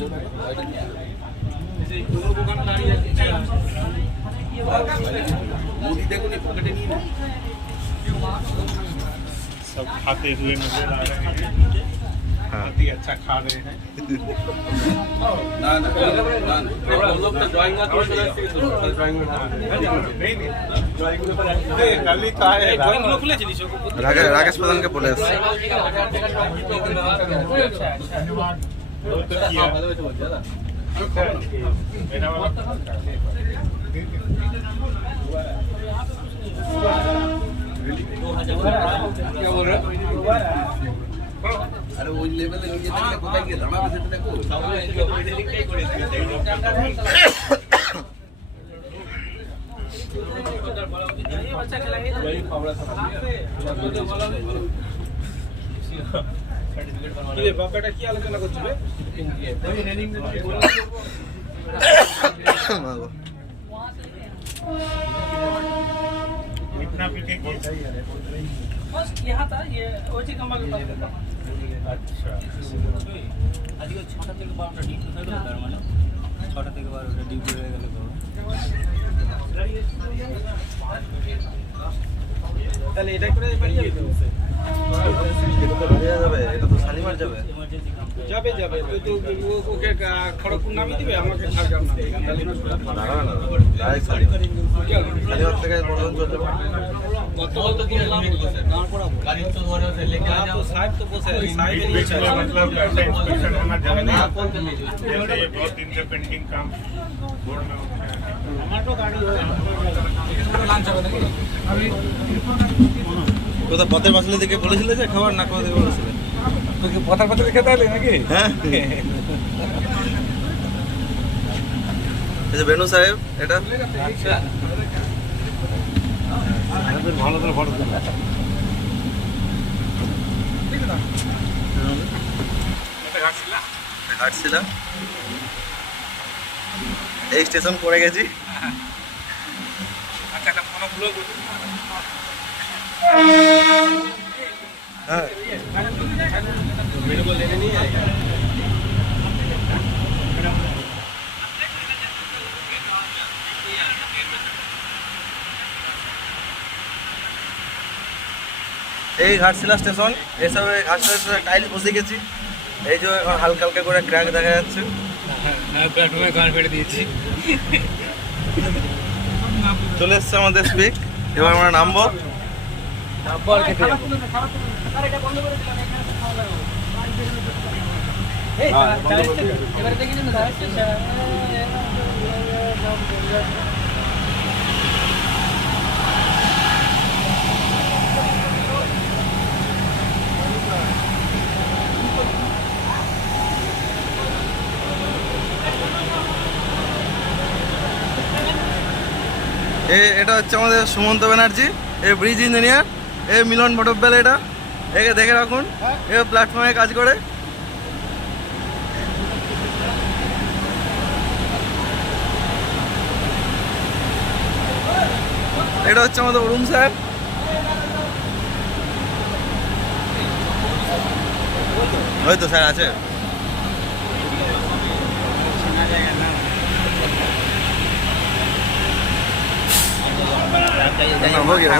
सब खाते हुए नजर आ रहे हैं। बहुत ही अच्छा खा रहे हैं। राकेश प्रधान के बोले क्या बोल रहा अरे वो लेवल নিয়ে থাকলে কোথায় গিয়ে দাঁড়াবে সেটা দেখো ये बाबाটা কি আলোচনা করছিস রেলিং इतना पीछे बस यहाँ था ये ओची कमा के पास था अच्छा आज को 6টা থেকে 12টা ডিউটি হলো তার মানে 6টা থেকে 12টা ডিউটি হয়ে গেল তাহলে এটা করে বাড়ি যাবে তো এটা তো শালিমার যাবে যাবে যাবে তো ওকে খড়গপুর নামিয়ে দিবে আমাকে ঝাড়গ্রাম নামিয়ে ডাইরেক্ট শালিমার থেকে বর্ধমান চলে যাবে কত তো বললাম গাড়ি তো ধরে लेके आ जाओ साहब तो बस साहब मतलब ऐसा इंस्पेक्शन होना जरूरी है। जैसे ये बहुत दिन से पेंडिंग काम बोर्ड में टमाटो गाड़ी हो लंच হবে নাকি আমি তো পথের পাশে দিকে বলেছিলে যে খাবার না খাওয়া দিকে বলেছিলে তোকে পথার পাশে খেতে হলে নাকি হ্যাঁ এই যে বেনু সাহেব এটা আচ্ছা আমাদের ভালো করে ফটো তুলে এটা ঘাটছিলা এই স্টেশন পড়ে গেছি আচ্ছা একটা ফোন ব্লগ হ্যাঁ मेरे को लेने नहीं आएगा এই ঘাটশিলা স্টেশন এসব ঘাটশিলা স্টেশনে টাইলস বসে গেছি এই যে এখন হালকা হালকা করে ক্র্যাক দেখা যাচ্ছে হ্যাঁ প্ল্যাটফর্মে গান ফেটে দিয়েছি চলে এসছে আমাদের স্পিক এবার আমরা নামবো আর খেতে যাবো এবারে দেখি না এটা হচ্ছে আমাদের Sumanta Banerjee a bridge engineer এ মিলন ভট্টাচার্য এটা একে দেখে রাখুন এ প্ল্যাটফর্মে কাজ করে এটা হচ্ছে আমাদের অরুণ স্যার হয়তো স্যার আছে हो गया